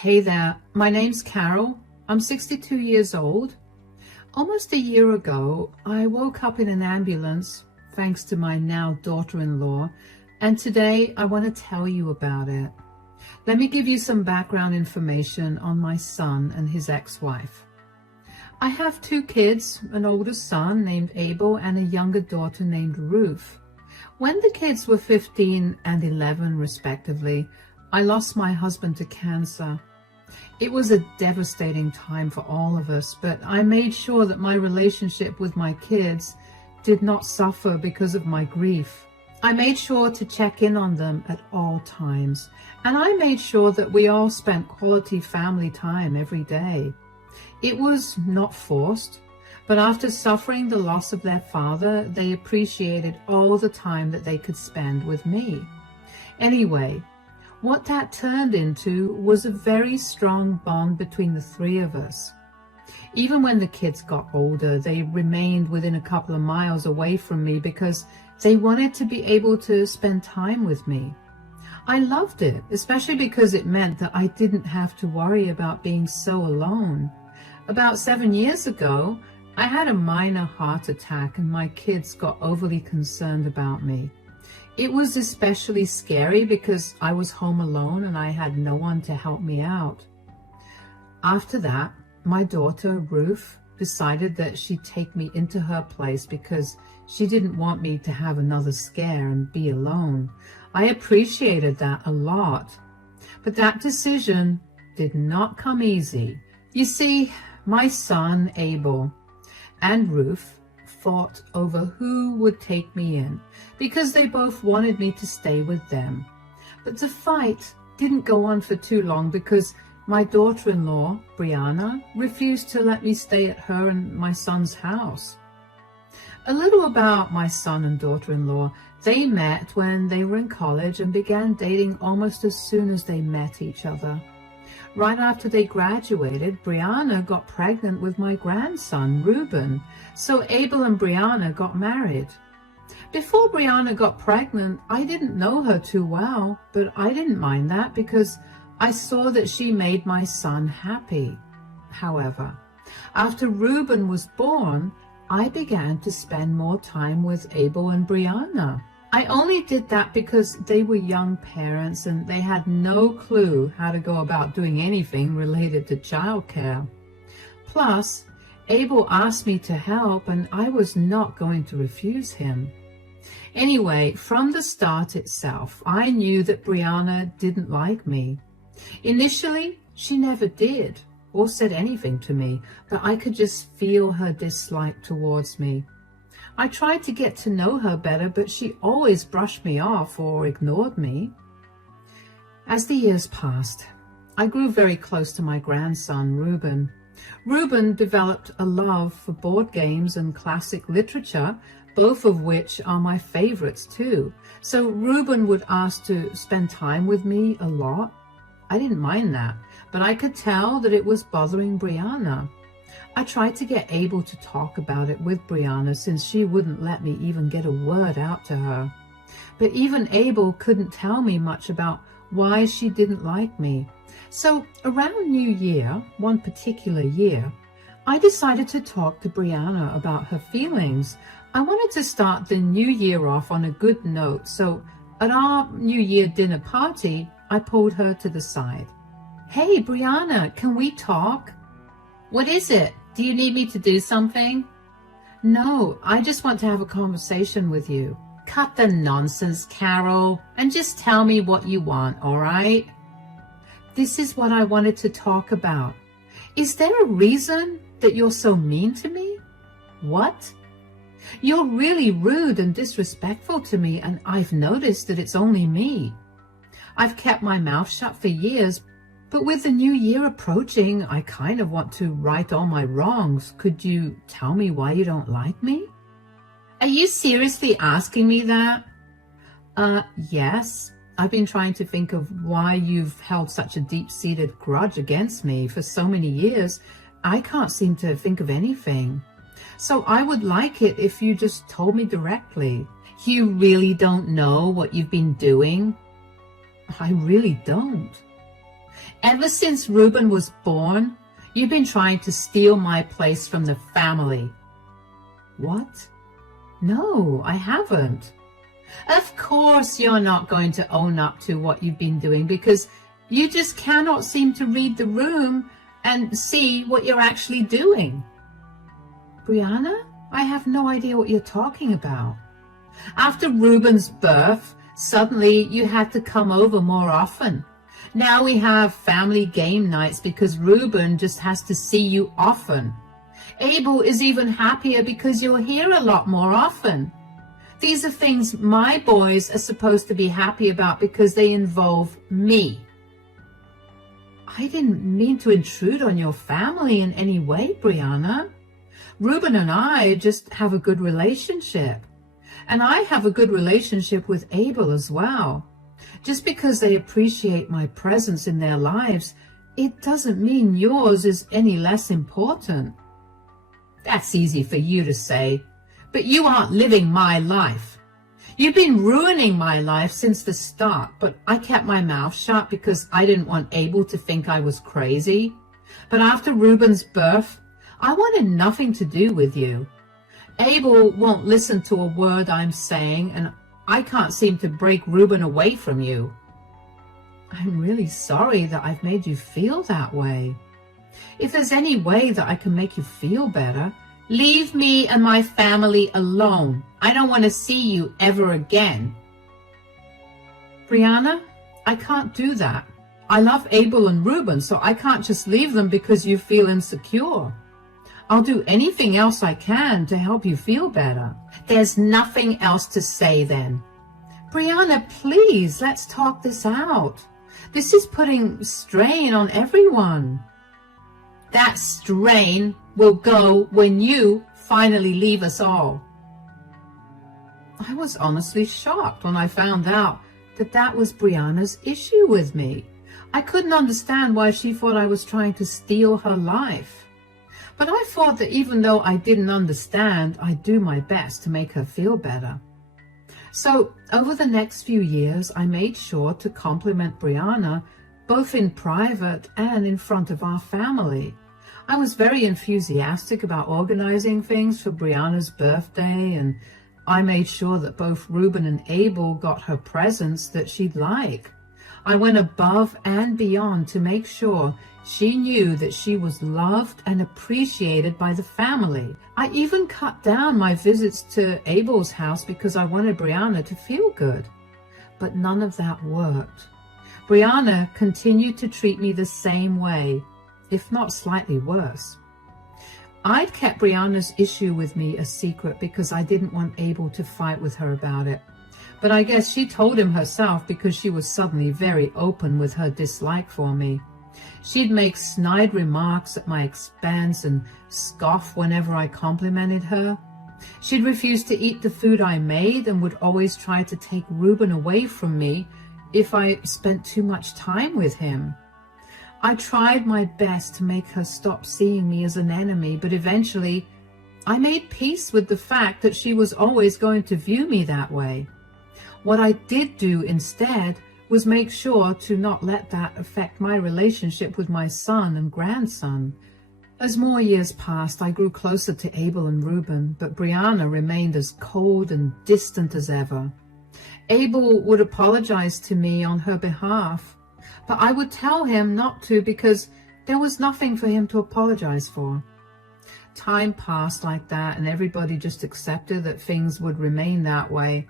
Hey there, my name's Carol. I'm 62 years old. Almost a year ago, I woke up in an ambulance, thanks to my now daughter-in-law, and today I want to tell you about it. Let me give you some background information on my son and his ex-wife. I have two kids, an older son named Abel and a younger daughter named Ruth. When the kids were 15 and 11 respectively, I lost my husband to cancer. It was a devastating time for all of us, but I made sure that my relationship with my kids did not suffer because of my grief. I made sure to check in on them at all times, and I made sure that we all spent quality family time every day. It was not forced, but after suffering the loss of their father, they appreciated all the time that they could spend with me. Anyway, what that turned into was a very strong bond between the three of us. Even when the kids got older, they remained within a couple of miles away from me because they wanted to be able to spend time with me. I loved it, especially because it meant that I didn't have to worry about being so alone. About 7 years ago, I had a minor heart attack and my kids got overly concerned about me. It was especially scary because I was home alone and I had no one to help me out. After that, my daughter, Ruth, decided that she'd take me into her place because she didn't want me to have another scare and be alone. I appreciated that a lot. But that decision did not come easy. You see, my son, Abel, and Ruth fought over who would take me in because they both wanted me to stay with them. But the fight didn't go on for too long because my daughter-in-law, Brianna, refused to let me stay at her and my son's house. A little about my son and daughter-in-law. They met when they were in college and began dating almost as soon as they met each other. Right after they graduated, Brianna got pregnant with my grandson, Reuben, so Abel and Brianna got married. Before Brianna got pregnant, I didn't know her too well, but I didn't mind that because I saw that she made my son happy. However, after Reuben was born, I began to spend more time with Abel and Brianna. I only did that because they were young parents and they had no clue how to go about doing anything related to childcare. Plus, Abel asked me to help and I was not going to refuse him. Anyway, from the start itself, I knew that Brianna didn't like me. Initially, she never did or said anything to me, but I could just feel her dislike towards me. I tried to get to know her better, but she always brushed me off or ignored me. As the years passed, I grew very close to my grandson, Reuben. Reuben developed a love for board games and classic literature, both of which are my favorites too. So Reuben would ask to spend time with me a lot. I didn't mind that, but I could tell that it was bothering Brianna. I tried to get Abel to talk about it with Brianna since she wouldn't let me even get a word out to her. But even Abel couldn't tell me much about why she didn't like me. So around New Year, one particular year, I decided to talk to Brianna about her feelings. I wanted to start the new year off on a good note, so at our New Year dinner party, I pulled her to the side. "Hey, Brianna, can we talk?" "What is it? Do you need me to do something?" "No, I just want to have a conversation with you." "Cut the nonsense, Carol, and just tell me what you want, all right?" "This is what I wanted to talk about. Is there a reason that you're so mean to me?" "What?" "You're really rude and disrespectful to me, and I've noticed that it's only me. I've kept my mouth shut for years, but with the new year approaching, I kind of want to right all my wrongs. Could you tell me why you don't like me?" "Are you seriously asking me that?" Yes. I've been trying to think of why you've held such a deep-seated grudge against me for so many years. I can't seem to think of anything. So I would like it if you just told me directly." "You really don't know what you've been doing?" "I really don't." Ever since Reuben was born, you've been trying to steal my place from the family. What? No, I haven't. Of course you're not going to own up to what you've been doing because you just cannot seem to read the room and see what you're actually doing. Brianna, I have no idea what you're talking about. After Reuben's birth, suddenly you had to come over more often. Now we have family game nights because Reuben just has to see you often. Abel is even happier because you're here a lot more often. These are things my boys are supposed to be happy about because they involve me. I didn't mean to intrude on your family in any way, Brianna. Reuben and I just have a good relationship. And I have a good relationship with Abel as well. Just because they appreciate my presence in their lives, it doesn't mean yours is any less important. That's easy for you to say, but you aren't living my life. You've been ruining my life since the start, but I kept my mouth shut because I didn't want Abel to think I was crazy. But after Reuben's birth, I wanted nothing to do with you. Abel won't listen to a word I'm saying, and I can't seem to break Reuben away from you. I'm really sorry that I've made you feel that way. If there's any way that I can make you feel better, leave me and my family alone. I don't want to see you ever again. Brianna, I can't do that. I love Abel and Reuben, so I can't just leave them because you feel insecure. I'll do anything else I can to help you feel better. There's nothing else to say then. Brianna, please, let's talk this out. This is putting strain on everyone. That strain will go when you finally leave us all. I was honestly shocked when I found out that that was Brianna's issue with me. I couldn't understand why she thought I was trying to steal her life. But I thought that even though I didn't understand, I'd do my best to make her feel better. So over the next few years, I made sure to compliment Brianna, both in private and in front of our family. I was very enthusiastic about organizing things for Brianna's birthday, and I made sure that both Reuben and Abel got her presents that she'd like. I went above and beyond to make sure she knew that she was loved and appreciated by the family. I even cut down my visits to Abel's house because I wanted Brianna to feel good. But none of that worked. Brianna continued to treat me the same way, if not slightly worse. I'd kept Brianna's issue with me a secret because I didn't want Abel to fight with her about it. But I guess she told him herself because she was suddenly very open with her dislike for me. She'd make snide remarks at my expense and scoff whenever I complimented her. She'd refuse to eat the food I made and would always try to take Reuben away from me if I spent too much time with him. I tried my best to make her stop seeing me as an enemy, but eventually I made peace with the fact that she was always going to view me that way. What I did do instead was make sure to not let that affect my relationship with my son and grandson. As more years passed, I grew closer to Abel and Reuben, but Brianna remained as cold and distant as ever. Abel would apologize to me on her behalf, but I would tell him not to because there was nothing for him to apologize for. Time passed like that, and everybody just accepted that things would remain that way.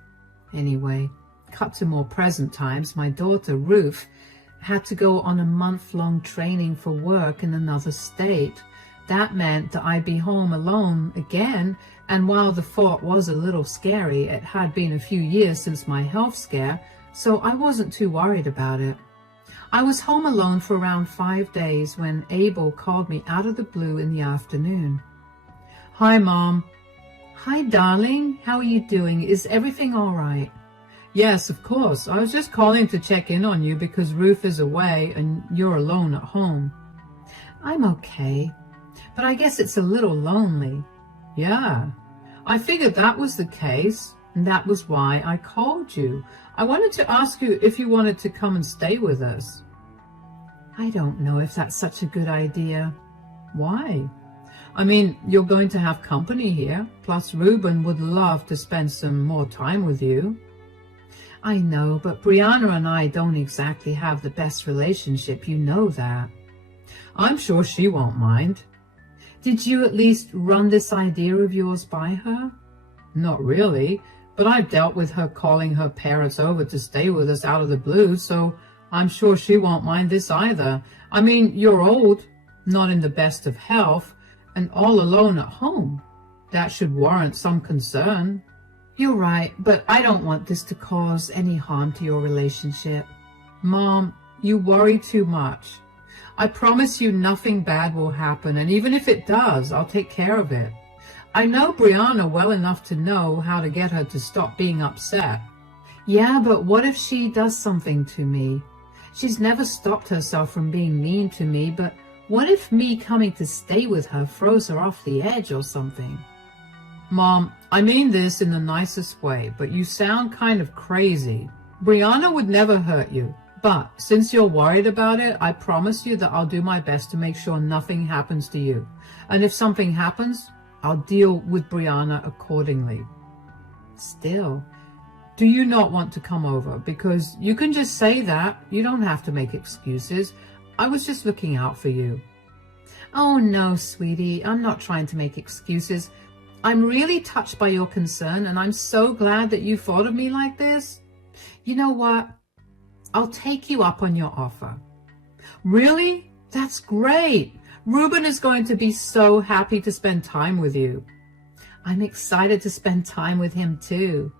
Anyway, cut to more present times, my daughter, Ruth, had to go on a month-long training for work in another state. That meant that I'd be home alone again, and while the thought was a little scary, it had been a few years since my health scare, so I wasn't too worried about it. I was home alone for around 5 days when Abel called me out of the blue in the afternoon. "Hi, Mom." "Hi, darling. How are you doing? Is everything all right?" "Yes, of course. I was just calling to check in on you because Ruth is away and you're alone at home." "I'm okay, but I guess it's a little lonely." "Yeah, I figured that was the case, and that was why I called you. I wanted to ask you if you wanted to come and stay with us." I don't know if that's such a good idea. Why? I mean, you're going to have company here, plus Ruben would love to spend some more time with you. I know, but Brianna and I don't exactly have the best relationship, you know that. I'm sure she won't mind. Did you at least run this idea of yours by her? Not really, but I've dealt with her calling her parents over to stay with us out of the blue, so I'm sure she won't mind this either. I mean, you're old, not in the best of health, and all alone at home. That should warrant some concern. You're right, but I don't want this to cause any harm to your relationship. Mom, you worry too much. I promise you nothing bad will happen, and even if it does, I'll take care of it. I know Brianna well enough to know how to get her to stop being upset. Yeah, but what if she does something to me? She's never stopped herself from being mean to me, but what if me coming to stay with her throws her off the edge or something? Mom, I mean this in the nicest way, but you sound kind of crazy. Brianna would never hurt you, but since you're worried about it, I promise you that I'll do my best to make sure nothing happens to you. And if something happens, I'll deal with Brianna accordingly. Still, do you not want to come over? Because you can just say that. You don't have to make excuses. I was just looking out for you. Oh no, sweetie, I'm not trying to make excuses. I'm really touched by your concern, and I'm so glad that you thought of me like this. You know what? I'll take you up on your offer. Really? That's great. Ruben is going to be so happy to spend time with you. I'm excited to spend time with him too.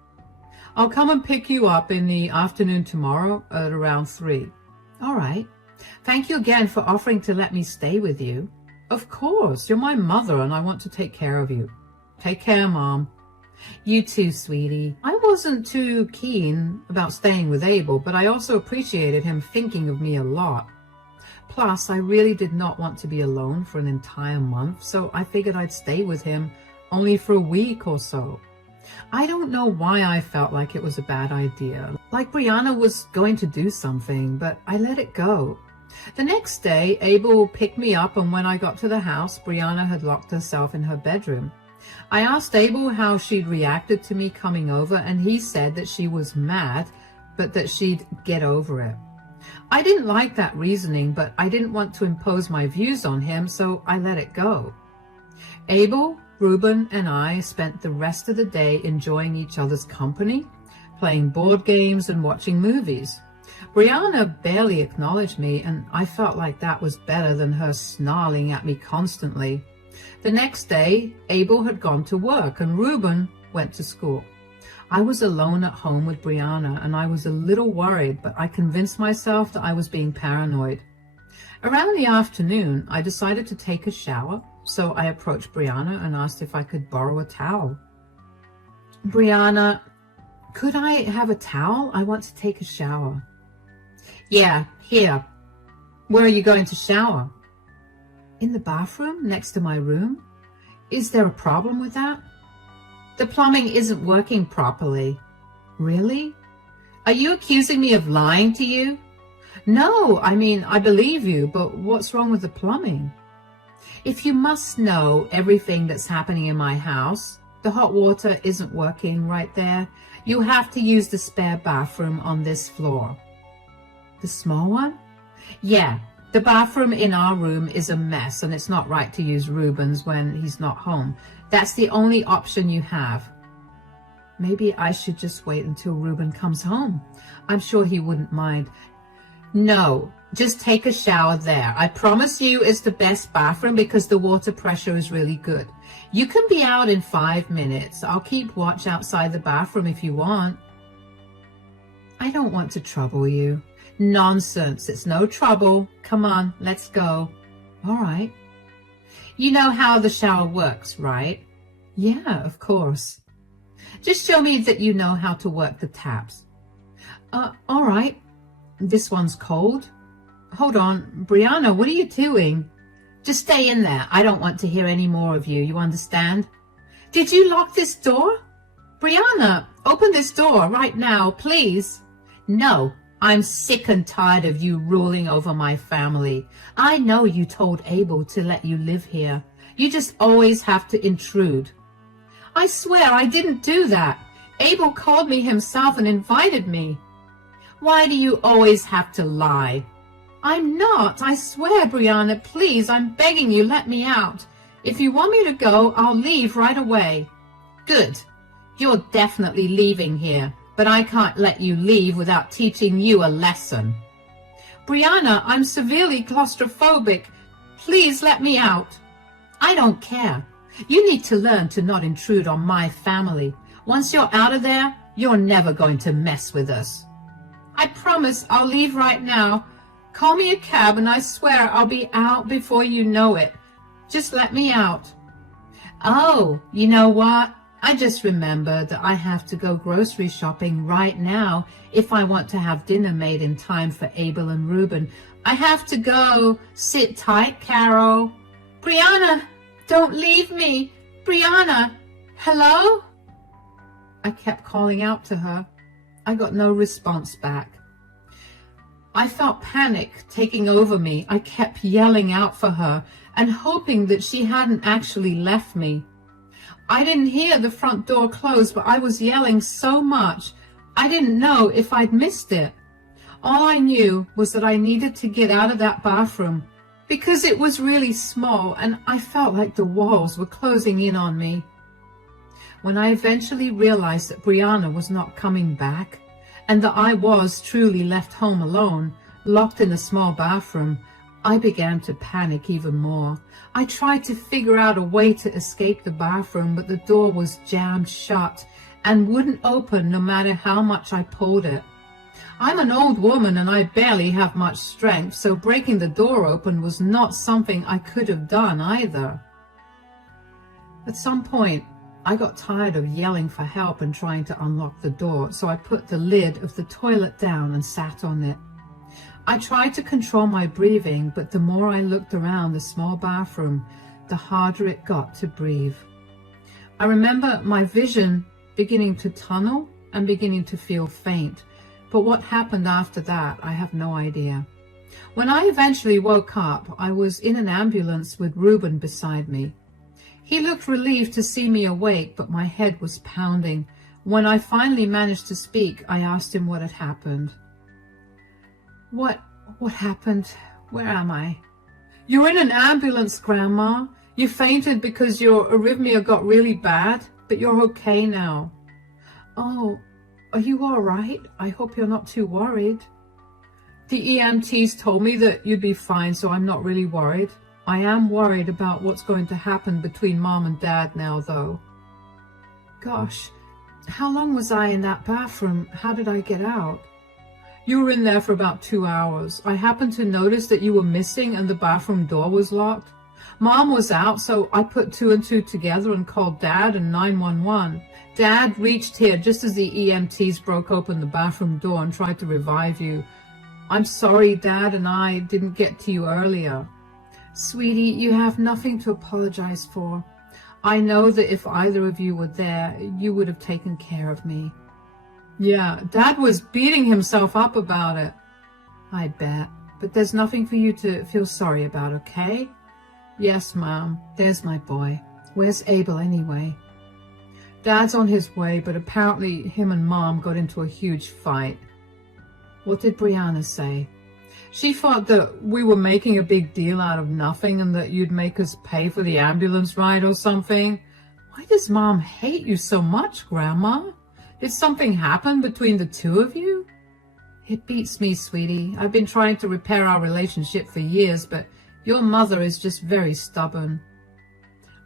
I'll come and pick you up in the afternoon tomorrow at around 3. All right. Thank you again for offering to let me stay with you. Of course, you're my mother and I want to take care of you. Take care, Mom. You too, sweetie. I wasn't too keen about staying with Abel, but I also appreciated him thinking of me a lot. Plus, I really did not want to be alone for an entire month, so I figured I'd stay with him only for a week or so. I don't know why I felt like it was a bad idea, like Brianna was going to do something, but I let it go. The next day, Abel picked me up, and when I got to the house, Brianna had locked herself in her bedroom. I asked Abel how she'd reacted to me coming over, and he said that she was mad, but that she'd get over it. I didn't like that reasoning, but I didn't want to impose my views on him, so I let it go. Abel, Ruben, and I spent the rest of the day enjoying each other's company, playing board games and watching movies. Brianna barely acknowledged me, and I felt like that was better than her snarling at me constantly. The next day, Abel had gone to work and Ruben went to school. I was alone at home with Brianna, and I was a little worried, but I convinced myself that I was being paranoid. Around the afternoon, I decided to take a shower, so I approached Brianna and asked if I could borrow a towel. Brianna, could I have a towel? I want to take a shower. Yeah, here. Where are you going to shower? In the bathroom next to my room. Is there a problem with that? The plumbing isn't working properly. Really? Are you accusing me of lying to you? No, I mean, I believe you, but what's wrong with the plumbing? If you must know everything that's happening in my house, the hot water isn't working right there. You have to use the spare bathroom on this floor. The small one? Yeah, the bathroom in our room is a mess, and it's not right to use Ruben's when he's not home. That's the only option you have. Maybe I should just wait until Ruben comes home. I'm sure he wouldn't mind. No, just take a shower there. I promise you it's the best bathroom because the water pressure is really good. You can be out in 5 minutes. I'll keep watch outside the bathroom if you want. I don't want to trouble you. Nonsense, it's no trouble. Come on, let's go. All right. You know how the shower works, right? Yeah, of course. Just show me that you know how to work the taps. All right. This one's cold. Hold on. Brianna, what are you doing? Just stay in there. I don't want to hear any more of you. You understand? Did you lock this door? Brianna, open this door right now, please. No, I'm sick and tired of you ruling over my family. I know you told Abel to let you live here. You just always have to intrude. I swear I didn't do that. Abel called me himself and invited me. Why do you always have to lie? I'm not. I swear, Brianna, please, I'm begging you, let me out. If you want me to go, I'll leave right away. Good. You're definitely leaving here, but I can't let you leave without teaching you a lesson. Brianna, I'm severely claustrophobic. Please let me out. I don't care. You need to learn to not intrude on my family. Once you're out of there, you're never going to mess with us. I promise I'll leave right now. Call me a cab and I swear I'll be out before you know it. Just let me out. Oh, you know what? I just remembered that I have to go grocery shopping right now if I want to have dinner made in time for Abel and Reuben. I have to go. Sit tight, Carol. Brianna, don't leave me. Brianna, hello? I kept calling out to her. I got no response back. I felt panic taking over me. I kept yelling out for her and hoping that she hadn't actually left me. I didn't hear the front door close, but I was yelling so much, I didn't know if I'd missed it. All I knew was that I needed to get out of that bathroom because it was really small and I felt like the walls were closing in on me. When I eventually realized that Brianna was not coming back and that I was truly left home alone, locked in a small bathroom, I began to panic even more. I tried to figure out a way to escape the bathroom, but the door was jammed shut and wouldn't open no matter how much I pulled it. I'm an old woman and I barely have much strength, so breaking the door open was not something I could have done either. At some point, I got tired of yelling for help and trying to unlock the door, so I put the lid of the toilet down and sat on it. I tried to control my breathing, but the more I looked around the small bathroom, the harder it got to breathe. I remember my vision beginning to tunnel and beginning to feel faint, but what happened after that, I have no idea. When I eventually woke up, I was in an ambulance with Reuben beside me. He looked relieved to see me awake, but my head was pounding. When I finally managed to speak, I asked him what had happened. What happened? Where am I? You're in an ambulance, Grandma. You fainted because your arrhythmia got really bad, but you're okay now. Oh, are you all right? I hope you're not too worried. The EMTs told me that you'd be fine, so I'm not really worried. I am worried about what's going to happen between Mom and Dad now, though. Gosh, how long was I in that bathroom? How did I get out? You were in there for about 2 hours. I happened to notice that you were missing and the bathroom door was locked. Mom was out, so I put 2 and 2 together and called Dad and 911. Dad reached here just as the EMTs broke open the bathroom door and tried to revive you. I'm sorry Dad and I didn't get to you earlier. Sweetie, you have nothing to apologize for. I know that if either of you were there, you would have taken care of me. Yeah, Dad was beating himself up about it. I bet. But there's nothing for you to feel sorry about, okay? Yes, Mom. There's my boy. Where's Abel anyway? Dad's on his way, but apparently him and Mom got into a huge fight. What did Brianna say? She thought that we were making a big deal out of nothing and that you'd make us pay for the ambulance ride or something. Why does Mom hate you so much, Grandma? Did something happen between the two of you? It beats me, sweetie. I've been trying to repair our relationship for years, but your mother is just very stubborn.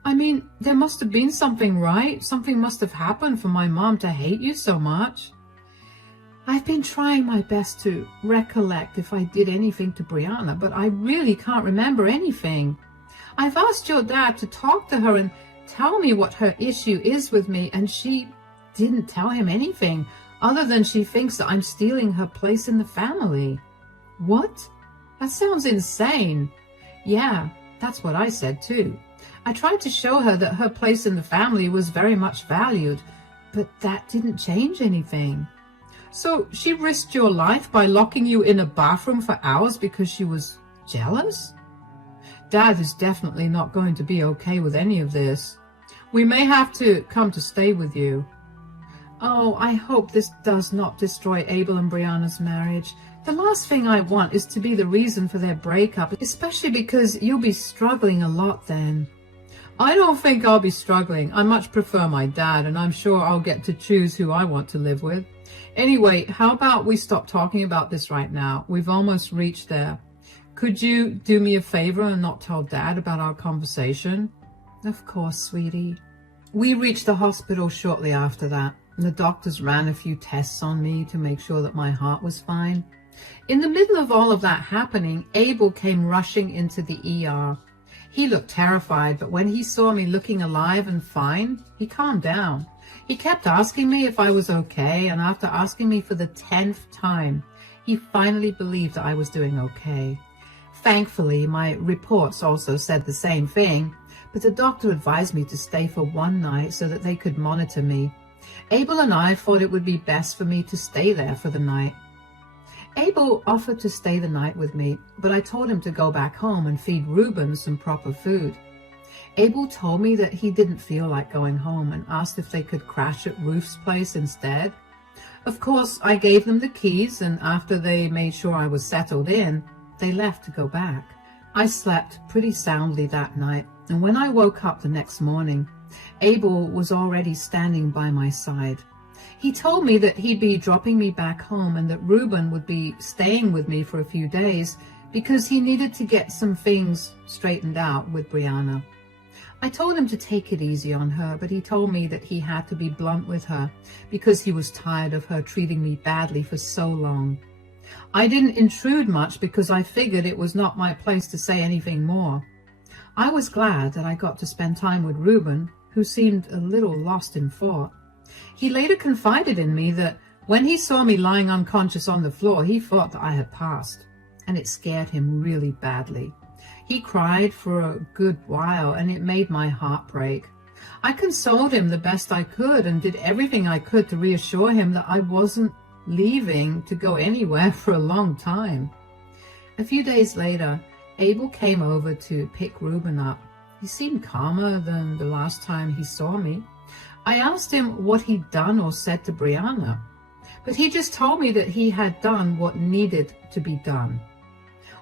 I mean, there must have been something, right? Something must have happened for my mom to hate you so much. I've been trying my best to recollect if I did anything to Brianna, but I really can't remember anything. I've asked your dad to talk to her and tell me what her issue is with me, and she didn't tell him anything other than she thinks that I'm stealing her place in the family. What? That sounds insane. Yeah, that's what I said too. I tried to show her that her place in the family was very much valued, but that didn't change anything. So she risked your life by locking you in a bathroom for hours because she was jealous? Dad is definitely not going to be okay with any of this. We may have to come to stay with you. Oh, I hope this does not destroy Abel and Brianna's marriage. The last thing I want is to be the reason for their breakup, especially because you'll be struggling a lot then. I don't think I'll be struggling. I much prefer my dad, and I'm sure I'll get to choose who I want to live with. Anyway, how about we stop talking about this right now? We've almost reached there. Could you do me a favor and not tell Dad about our conversation? Of course, sweetie. We reached the hospital shortly after that. The doctors ran a few tests on me to make sure that my heart was fine. In the middle of all of that happening, Abel came rushing into the ER. He looked terrified, but when he saw me looking alive and fine, he calmed down. He kept asking me if I was okay, and after asking me for the 10th time, he finally believed that I was doing okay. Thankfully, my reports also said the same thing, but the doctor advised me to stay for one night so that they could monitor me. Abel and I thought it would be best for me to stay there for the night. Abel offered to stay the night with me, but I told him to go back home and feed Reuben some proper food. Abel told me that he didn't feel like going home and asked if they could crash at Ruth's place instead. Of course, I gave them the keys, and after they made sure I was settled in, they left to go back. I slept pretty soundly that night, and when I woke up the next morning, Abel was already standing by my side. He told me that he'd be dropping me back home and that Reuben would be staying with me for a few days because he needed to get some things straightened out with Brianna. I told him to take it easy on her, but he told me that he had to be blunt with her because he was tired of her treating me badly for so long. I didn't intrude much because I figured it was not my place to say anything more. I was glad that I got to spend time with Reuben, who seemed a little lost in thought. He later confided in me that when he saw me lying unconscious on the floor, he thought that I had passed, and it scared him really badly. He cried for a good while, and it made my heart break. I consoled him the best I could and did everything I could to reassure him that I wasn't leaving to go anywhere for a long time. A few days later, Abel came over to pick Reuben up. He seemed calmer than the last time he saw me. I asked him what he'd done or said to Brianna, but he just told me that he had done what needed to be done.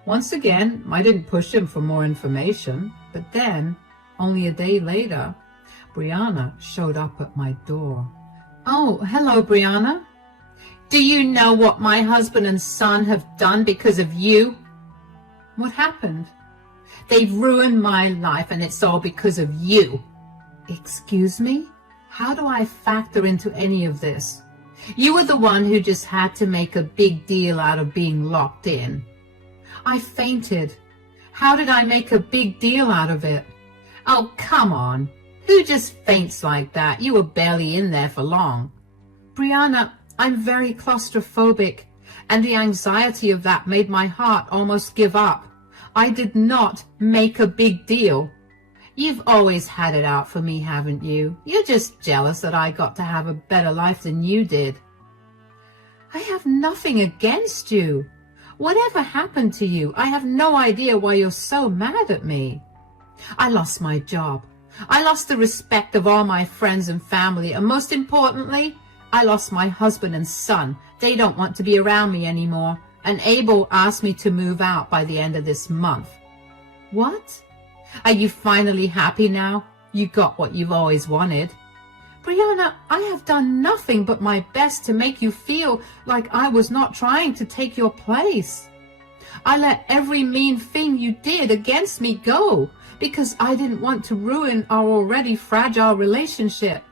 Once again, I didn't push him for more information, but then, only a day later, Brianna showed up at my door. Oh, hello, Brianna. Do you know what my husband and son have done because of you? What happened? They've ruined my life, and it's all because of you. Excuse me? How do I factor into any of this? You were the one who just had to make a big deal out of being locked in. I fainted. How did I make a big deal out of it? Oh, come on. Who just faints like that? You were barely in there for long. Brianna, I'm very claustrophobic, and the anxiety of that made my heart almost give up. I did not make a big deal. You've always had it out for me, haven't you? You're just jealous that I got to have a better life than you did. I have nothing against you. Whatever happened to you? I have no idea why you're so mad at me. I lost my job. I lost the respect of all my friends and family, and most importantly, I lost my husband and son. They don't want to be around me anymore, and Abel asked me to move out by the end of this month. What? Are you finally happy now? You got what you've always wanted. Brianna, I have done nothing but my best to make you feel like I was not trying to take your place. I let every mean thing you did against me go because I didn't want to ruin our already fragile relationship.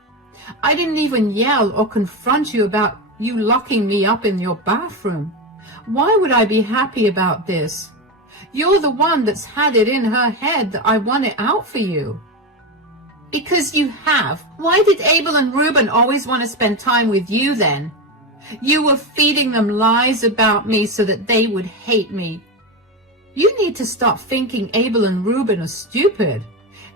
I didn't even yell or confront you about you locking me up in your bathroom. Why would I be happy about this? You're the one that's had it in her head that I want it out for you. Because you have. Why did Abel and Reuben always want to spend time with you then? You were feeding them lies about me so that they would hate me. You need to stop thinking Abel and Reuben are stupid.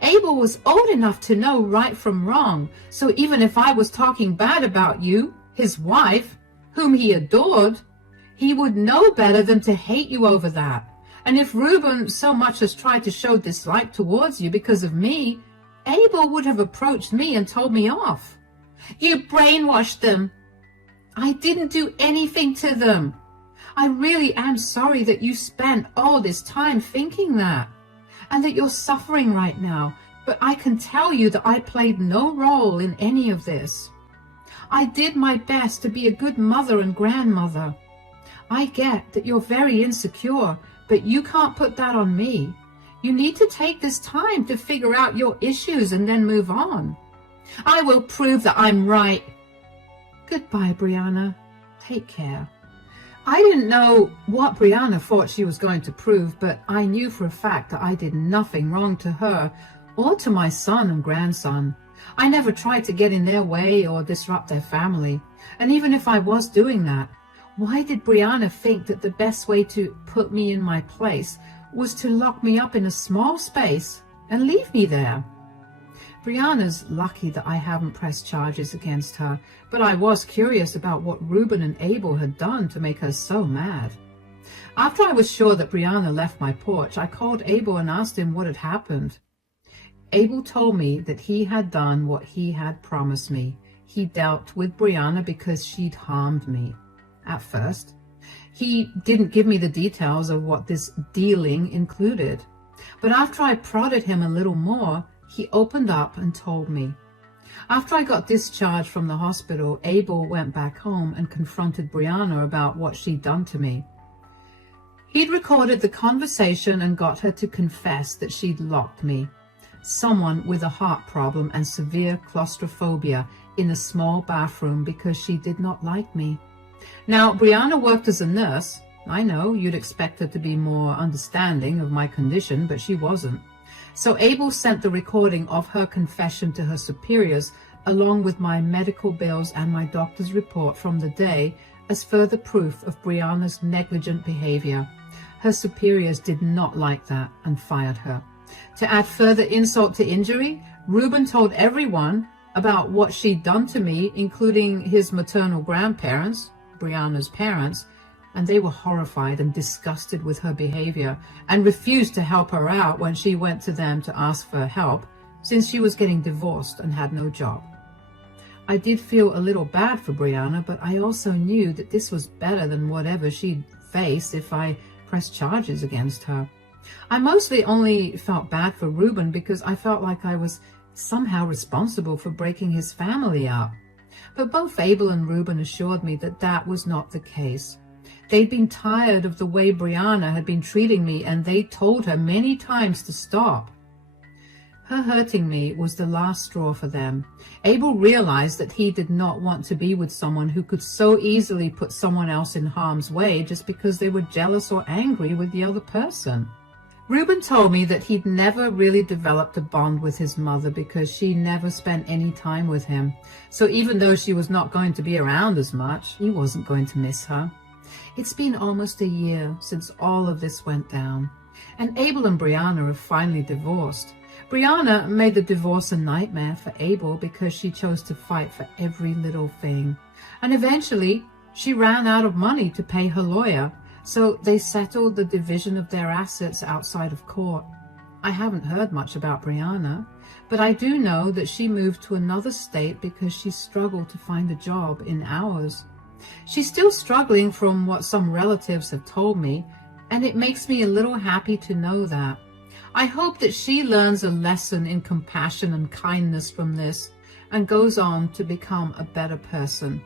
Abel was old enough to know right from wrong, so even if I was talking bad about you, his wife, whom he adored, he would know better than to hate you over that. And if Reuben so much as tried to show dislike towards you because of me, Abel would have approached me and told me off. You brainwashed them. I didn't do anything to them. I really am sorry that you spent all this time thinking that, and that you're suffering right now, but I can tell you that I played no role in any of this. I did my best to be a good mother and grandmother. I get that you're very insecure, but you can't put that on me. You need to take this time to figure out your issues and then move on. I will prove that I'm right. Goodbye, Brianna. Take care. I didn't know what Brianna thought she was going to prove, but I knew for a fact that I did nothing wrong to her or to my son and grandson. I never tried to get in their way or disrupt their family. And even if I was doing that, why did Brianna think that the best way to put me in my place was to lock me up in a small space and leave me there? Brianna's lucky that I haven't pressed charges against her, but I was curious about what Reuben and Abel had done to make her so mad. After I was sure that Brianna left my porch, I called Abel and asked him what had happened. Abel told me that he had done what he had promised me. He dealt with Brianna because she'd harmed me. At first, he didn't give me the details of what this dealing included, but after I prodded him a little more, he opened up and told me. After I got discharged from the hospital, Abel went back home and confronted Brianna about what she'd done to me. He'd recorded the conversation and got her to confess that she'd locked me, someone with a heart problem and severe claustrophobia, in a small bathroom because she did not like me. Now, Brianna worked as a nurse. I know you'd expect her to be more understanding of my condition, but she wasn't. So Abel sent the recording of her confession to her superiors, along with my medical bills and my doctor's report from the day, as further proof of Brianna's negligent behavior. Her superiors did not like that and fired her. To add further insult to injury, Reuben told everyone about what she'd done to me, including his maternal grandparents, Brianna's parents, and they were horrified and disgusted with her behavior and refused to help her out when she went to them to ask for help, since she was getting divorced and had no job. I did feel a little bad for Brianna, but I also knew that this was better than whatever she'd face if I pressed charges against her. I mostly only felt bad for Reuben because I felt like I was somehow responsible for breaking his family up. But both Abel and Reuben assured me that that was not the case. They'd been tired of the way Brianna had been treating me, and they told her many times to stop. Her hurting me was the last straw for them. Abel realized that he did not want to be with someone who could so easily put someone else in harm's way just because they were jealous or angry with the other person. Reuben told me that he'd never really developed a bond with his mother because she never spent any time with him. So even though she was not going to be around as much, he wasn't going to miss her. It's been almost a year since all of this went down, and Abel and Brianna have finally divorced. Brianna made the divorce a nightmare for Abel because she chose to fight for every little thing. And eventually, she ran out of money to pay her lawyer, so they settled the division of their assets outside of court. I haven't heard much about Brianna, but I do know that she moved to another state because she struggled to find a job in ours. She's still struggling from what some relatives have told me, and it makes me a little happy to know that. I hope that she learns a lesson in compassion and kindness from this and goes on to become a better person.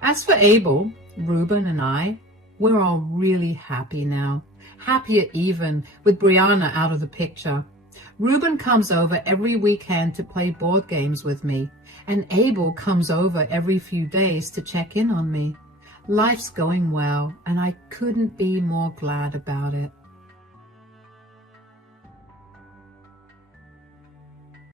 As for Abel, Reuben, and I, we're all really happy now. Happier even with Brianna out of the picture. Reuben comes over every weekend to play board games with me, and Abel comes over every few days to check in on me. Life's going well, and I couldn't be more glad about it.